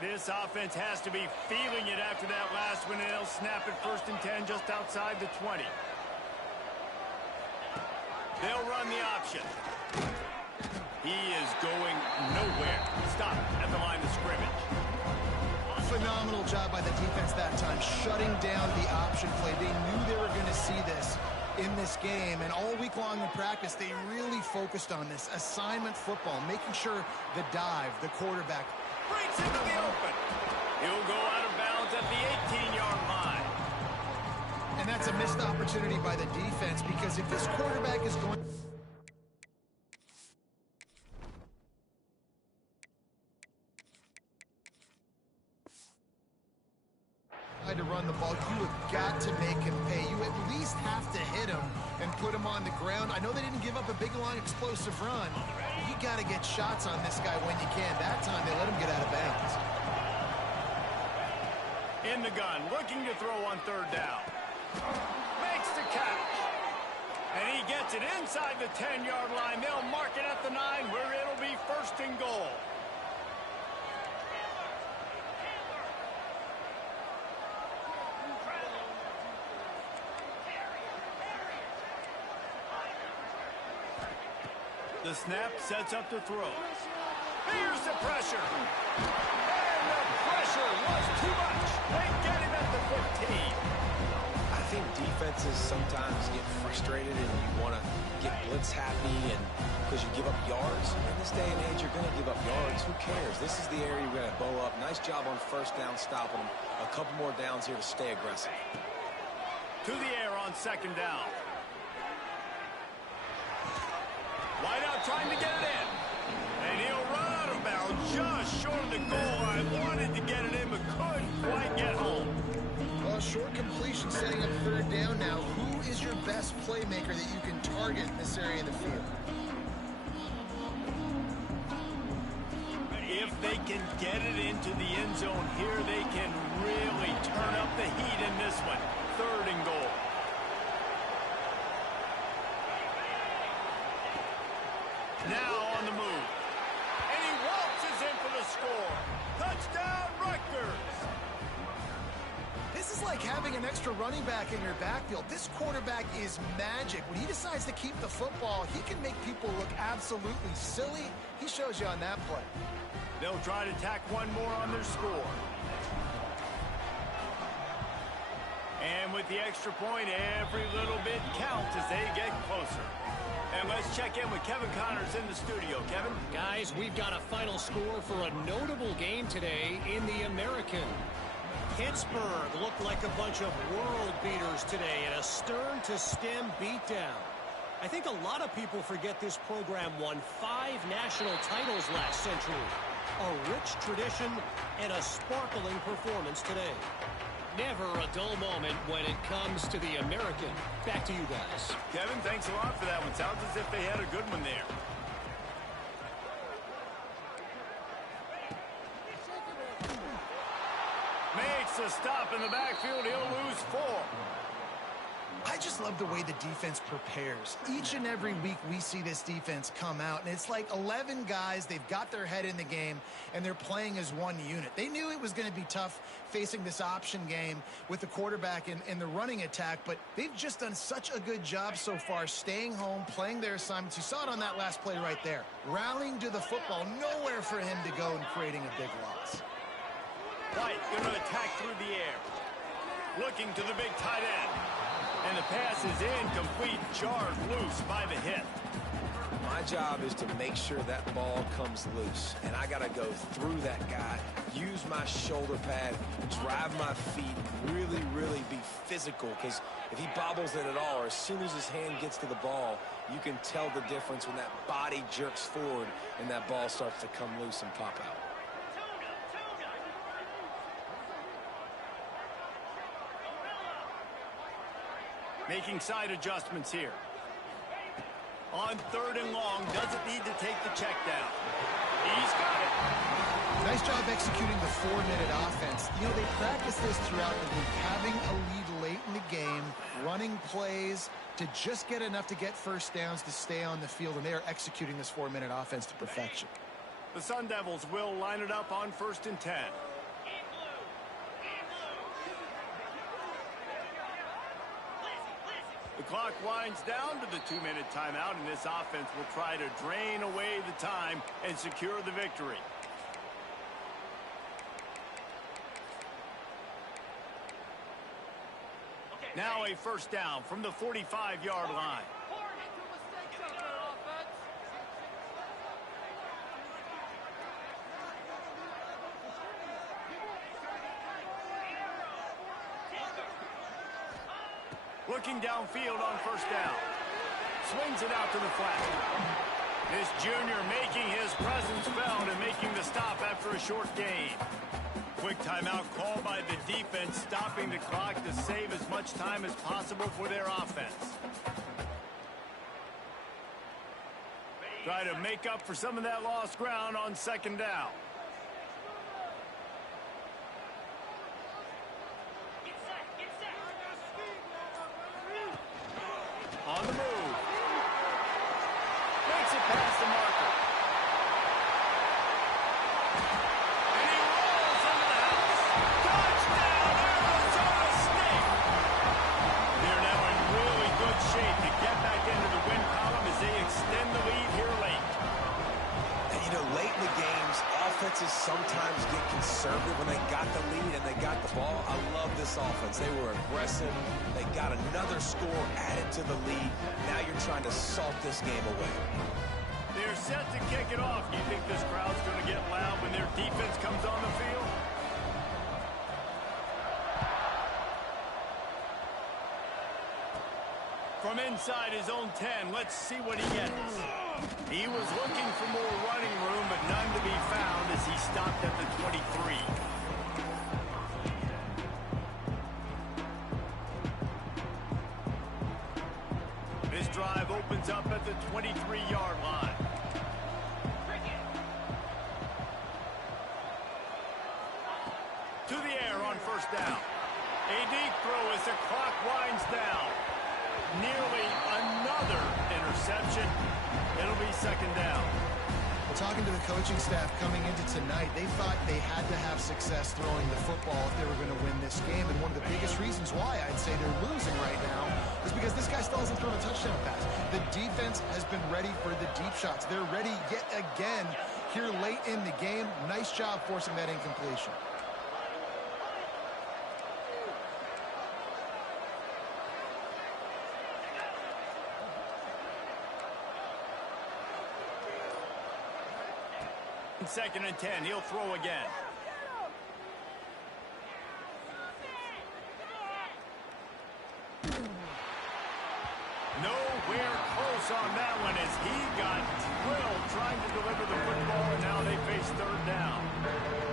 This offense has to be feeling it after that last one, and they'll snap it 1st and 10 just outside the 20. They'll run the option. He is going nowhere. Stop at the line of scrimmage. Phenomenal job by the defense that time, shutting down the option play. They knew they were going to see this in this game, and all week long in practice, they really focused on this assignment football, making sure the dive, the quarterback, Breaks into the open. He'll go out of bounds at the 18-yard line. and that's a missed opportunity by the defense, because if this quarterback is going to run the ball, you have got to make him pay. You at least have to hit him and put him on the ground. I know they didn't give up a big, long, explosive run. You got to get shots on this guy when you can. That time they let him get out of bounds. In the gun, looking to throw on 3rd down. Makes the catch. And he gets it inside the 10-yard line. They'll mark it at the 9, where it'll be 1st and goal. The snap sets up the throw. Here's the pressure. And the pressure was too much. They get him at the 15. I think defenses sometimes get frustrated and you want to get blitz happy and because you give up yards. In this day and age, you're going to give up yards. Who cares? This is the area you're going to bow up. Nice job on 1st down, stopping them. A couple more downs here to stay aggressive. To the air on 2nd down. Wideout trying to get it in. And he'll run out of bounds just short of the goal line. Wanted to get it in, but couldn't quite get home. Well, short completion setting up 3rd down now. Who is your best playmaker that you can target in this area of the field? If they can get it into the end zone here, they can really turn up the heat in this one. 3rd and goal. Now on the move. And he waltzes in for the score. Touchdown, Rutgers. This is like having an extra running back in your backfield. This quarterback is magic. When he decides to keep the football, he can make people look absolutely silly. He shows you on that play. They'll try to tack one more on their score. And with the extra point, every little bit counts as they get closer. And let's check in with Kevin Connors in the studio. Kevin? Guys, we've got a final score for a notable game today in the American. Pittsburgh looked like a bunch of world beaters today in a stern-to-stem beatdown. I think a lot of people forget this program won 5 national titles last century. A rich tradition and a sparkling performance today. Never a dull moment when it comes to the American. Back to you guys. Kevin, thanks a lot for that one. Sounds as if they had a good one there. Makes a stop in the backfield. He'll lose 4. I just love the way the defense prepares. Each and every week we see this defense come out, and it's like 11 guys. They've got their head in the game, and they're playing as one unit. They knew it was going to be tough facing this option game with the quarterback in the running attack, but they've just done such a good job so far staying home, playing their assignments. You saw it on that last play right there. Rallying to the football, nowhere for him to go and creating a big loss. White going to attack through the air. Looking to the big tight end. And the pass is incomplete, jarred loose by the hit. My job is to make sure that ball comes loose, and I got to go through that guy, use my shoulder pad, drive my feet, really be physical, because if he bobbles it at all, or as soon as his hand gets to the ball, you can tell the difference when that body jerks forward and that ball starts to come loose and pop out. Making side adjustments here. On 3rd and long, doesn't need to take the check down. He's got it. Nice job executing the 4-minute offense. You know, they practice this throughout the week, having a lead late in the game, running plays to just get enough to get first downs to stay on the field, and they are executing this 4-minute offense to perfection. The Sun Devils will line it up on 1st and 10. The clock winds down to the 2-minute timeout, and this offense will try to drain away the time and secure the victory. Now a first down from the 45-yard line. Looking downfield on first down. Swings it out to the flat. This junior making his presence felt and making the stop after a short gain. Quick timeout called by the defense, stopping the clock to save as much time as possible for their offense. Try to make up for some of that lost ground on 2nd down. On the move. Makes it past the marker. And he rolls into the house. Touchdown, Arizona State! They're now in really good shape to get back into the win column as they extend the lead here late. And you know, late in the games, offenses sometimes get conservative when they got the lead and they got the ball. I love this offense. They were aggressive. They got another score added to the lead. Now you're trying to salt this game away. They're set to kick it off. Do you think this crowd's going to get loud when their defense comes on the field? From inside his own 10, let's see what he gets. He was looking for more running room, but none to be found as he stopped at the 23. This drive opens up at the 23-yard line. To the air on first down. A deep throw as the clock winds down. Nearly another interception. It'll be 2nd down. Well, talking to the coaching staff coming into tonight, they thought they had to have success throwing the football if they were going to win this game. And one of the biggest reasons why I'd say they're losing right now is because this guy still hasn't thrown a touchdown pass. The defense has been ready for the deep shots. They're ready yet again here late in the game. Nice job forcing that incompletion. In 2nd and 10, he'll throw again. Nowhere close on that one as he got drilled trying to deliver the football, and now they face 3rd down.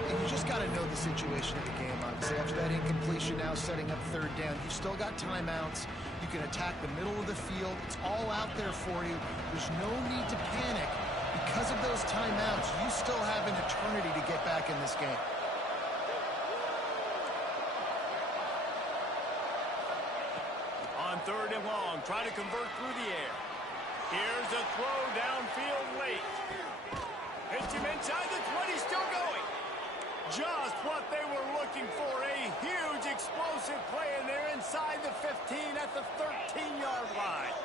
And you just got to know the situation of the game, obviously. After that incompletion, now setting up 3rd down. You still got timeouts. You can attack the middle of the field. It's all out there for you. There's no need to panic. Because of those timeouts, you still have an eternity to get back in this game. On 3rd and long, try to convert through the air. Here's a throw downfield late. Hits him inside the 20, still going. Just what they were looking for, a huge explosive play, and they're inside the 15 at the 13-yard line.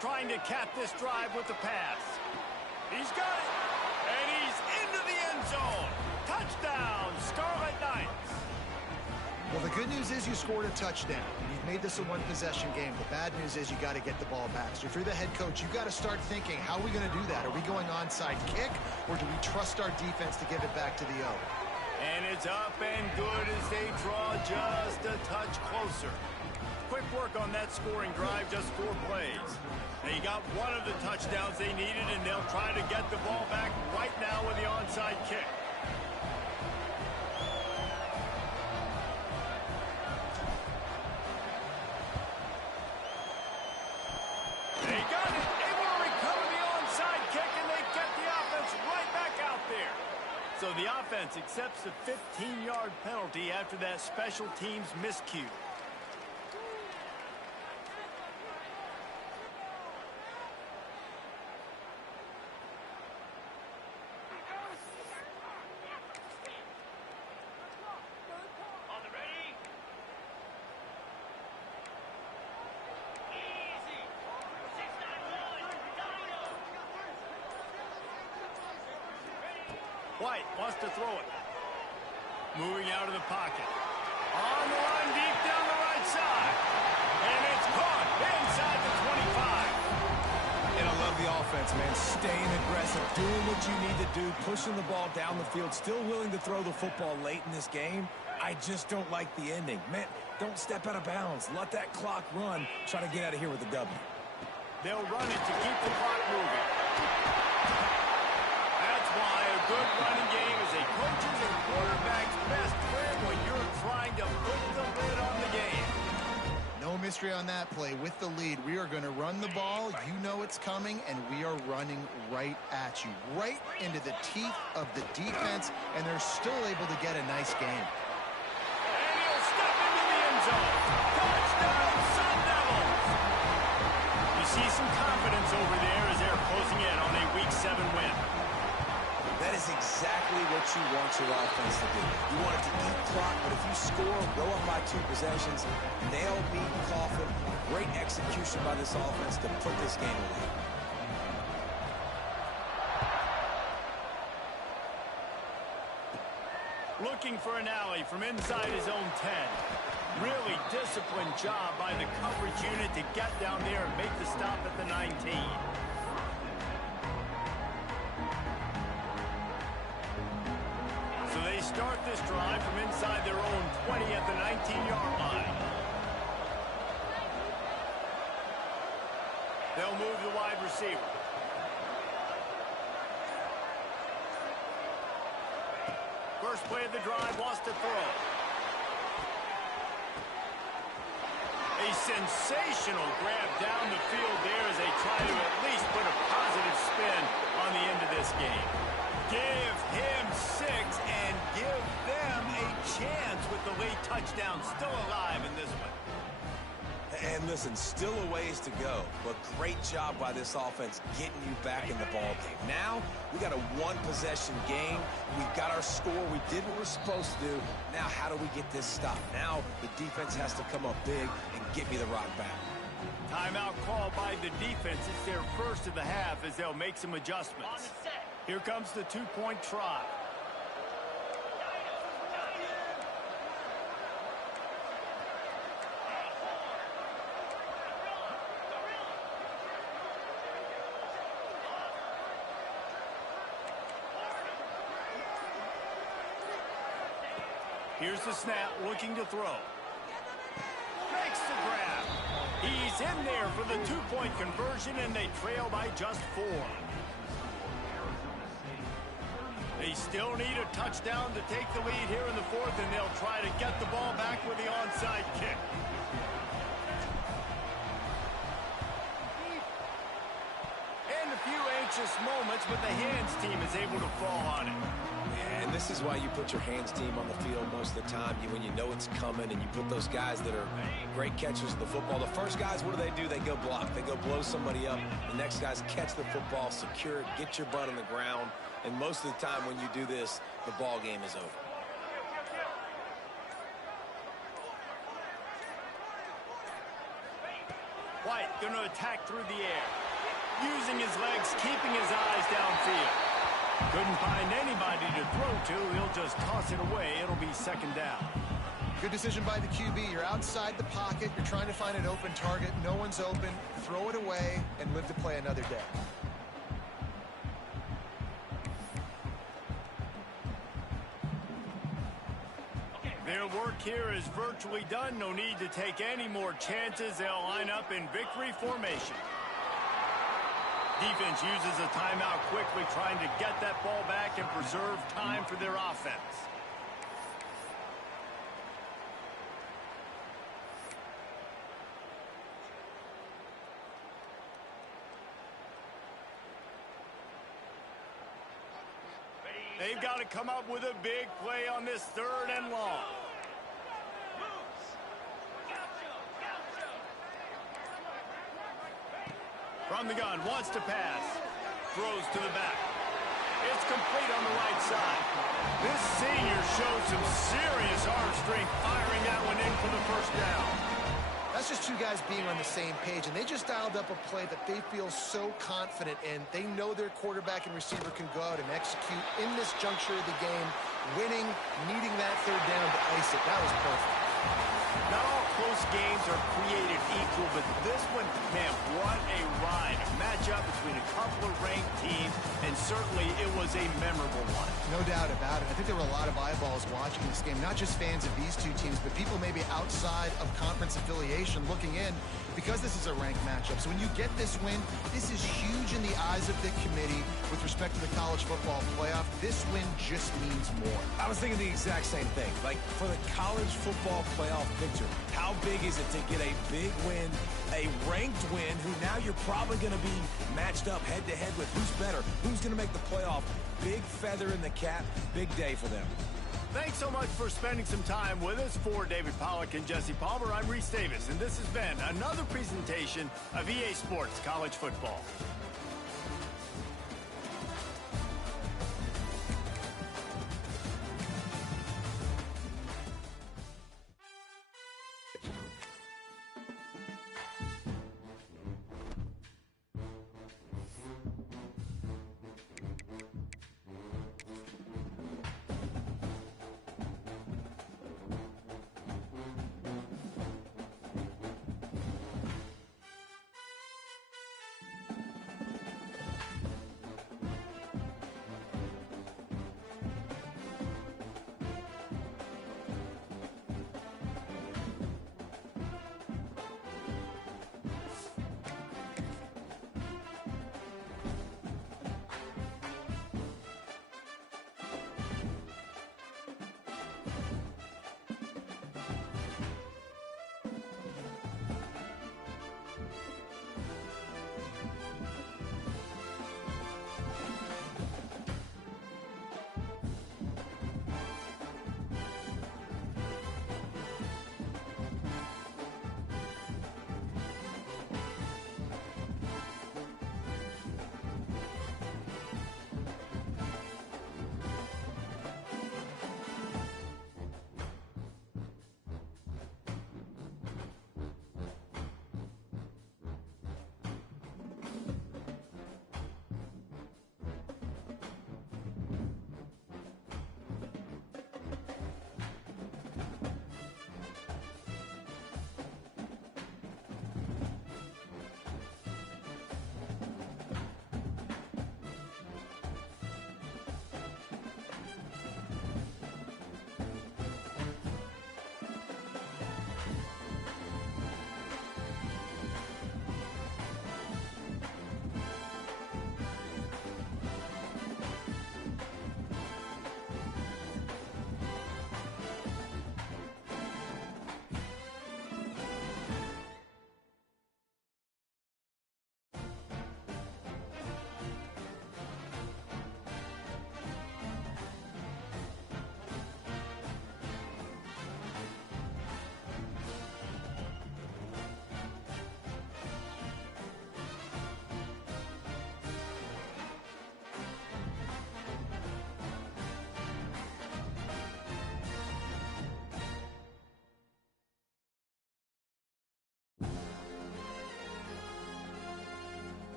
Trying to cap this drive with the pass. He's got it, and he's into the end zone. Touchdown, Scarlet Knights. Well, the good news is you scored a touchdown. You've made this a one-possession game. The bad news is you got to get the ball back. So if you're the head coach, you got to start thinking, how are we going to do that? Are we going onside kick, or do we trust our defense to give it back to the O? And it's up and good as they draw just a touch closer. Quick work on that scoring drive, just 4 plays. They got one of the touchdowns they needed, and they'll try to get the ball back right now with the onside kick. They got it, able to recover the onside kick, and they get the offense right back out there. So the offense accepts the 15-yard penalty after that special teams miscue. White wants to throw it. Moving out of the pocket. On the line, deep down the right side. And it's caught inside the 25. And I love the offense, man. Staying aggressive, doing what you need to do, pushing the ball down the field, still willing to throw the football late in this game. I just don't like the ending. Man, don't step out of bounds. Let that clock run. Try to get out of here with a W. They'll run it to keep the clock moving. That's why a good running game is a coach's and quarterback's best friend when you're trying to put the lid on the game. No mystery on that play. With the lead, we are going to run the ball. You know it's coming, and we are running right at you, right into the teeth of the defense, and they're still able to get a nice game. And he'll step into the end zone. Touchdown, Sun Devils! You see some confidence over there as they're closing in on a Week 7 win. That is exactly what you want your offense to do. You want it to eat clock, but if you score, go up by 2 possessions, nail, beat, coffin. Great execution by this offense to put this game away. Looking for an alley from inside his own 10. Really disciplined job by the coverage unit to get down there and make the stop at the 19. So they start this drive from inside their own 20 at the 19-yard line. They'll move the wide receiver. First play of the drive, wants to throw. A sensational grab down the field there as they try to at least put a positive spin on the end of this game. Give him 6 and give them a chance with the late touchdown still alive in this one. And listen, still a ways to go, but great job by this offense getting you back in the ball game. Now, we got a one-possession game. We got our score. We did what we're supposed to do. Now, how do we get this stopped? Now, the defense has to come up big and get me the rock back. Timeout call by the defense. It's their first of the half as they'll make some adjustments. Here comes the 2-point try. Here's the snap, looking to throw. Makes the grab. He's in there for the 2-point conversion, and they trail by just 4. They still need a touchdown to take the lead here in the 4th, and they'll try to get the ball back with the onside kick. And a few anxious moments, but the hands team is able to fall on it. And this is why you put your hands team on the field most of the time. When you know it's coming, and you put those guys that are great catchers of the football. The first guys, what do? They go block. They go blow somebody up. The next guys catch the football, secure it, get your butt on the ground. And most of the time when you do this, the ball game is over. White going to attack through the air. Using his legs, keeping his eyes downfield. Couldn't find anybody to throw to. He'll just toss it away. It'll be 2nd down. Good decision by the QB. You're outside the pocket. You're trying to find an open target. No one's open. Throw it away and live to play another day. Their work here is virtually done. No need to take any more chances. They'll line up in victory formation. Defense uses a timeout quickly, trying to get that ball back and preserve time for their offense. They've got to come up with a big play on this 3rd and long. From the gun, wants to pass. Throws to the back. It's complete on the right side. This senior showed some serious arm strength firing that one in for the first down. That's just two guys being on the same page, and they just dialed up a play that they feel so confident in. They know their quarterback and receiver can go out and execute in this juncture of the game, winning, needing that 3rd down to ice it. That was perfect. Not all close games are created equal, but this one, man, what a ride. A matchup between a couple of ranked teams, and certainly it was a memorable one. No doubt about it. I think there were a lot of eyeballs watching this game, not just fans of these two teams, but people maybe outside of conference affiliation looking in, because this is a ranked matchup. So when you get this win, this is huge in the eyes of the committee with respect to the college football playoff. This win just means more. I was thinking the exact same thing. Like, for the college football playoff picture, how big is it to get a big win, a ranked win, who now you're probably going to be matched up head-to-head with who's better, who's going to make the playoff. Big feather in the cap, big day for them. Thanks so much for spending some time with us. For David Pollack and Jesse Palmer, I'm Reese Davis, and this has been another presentation of EA Sports College Football.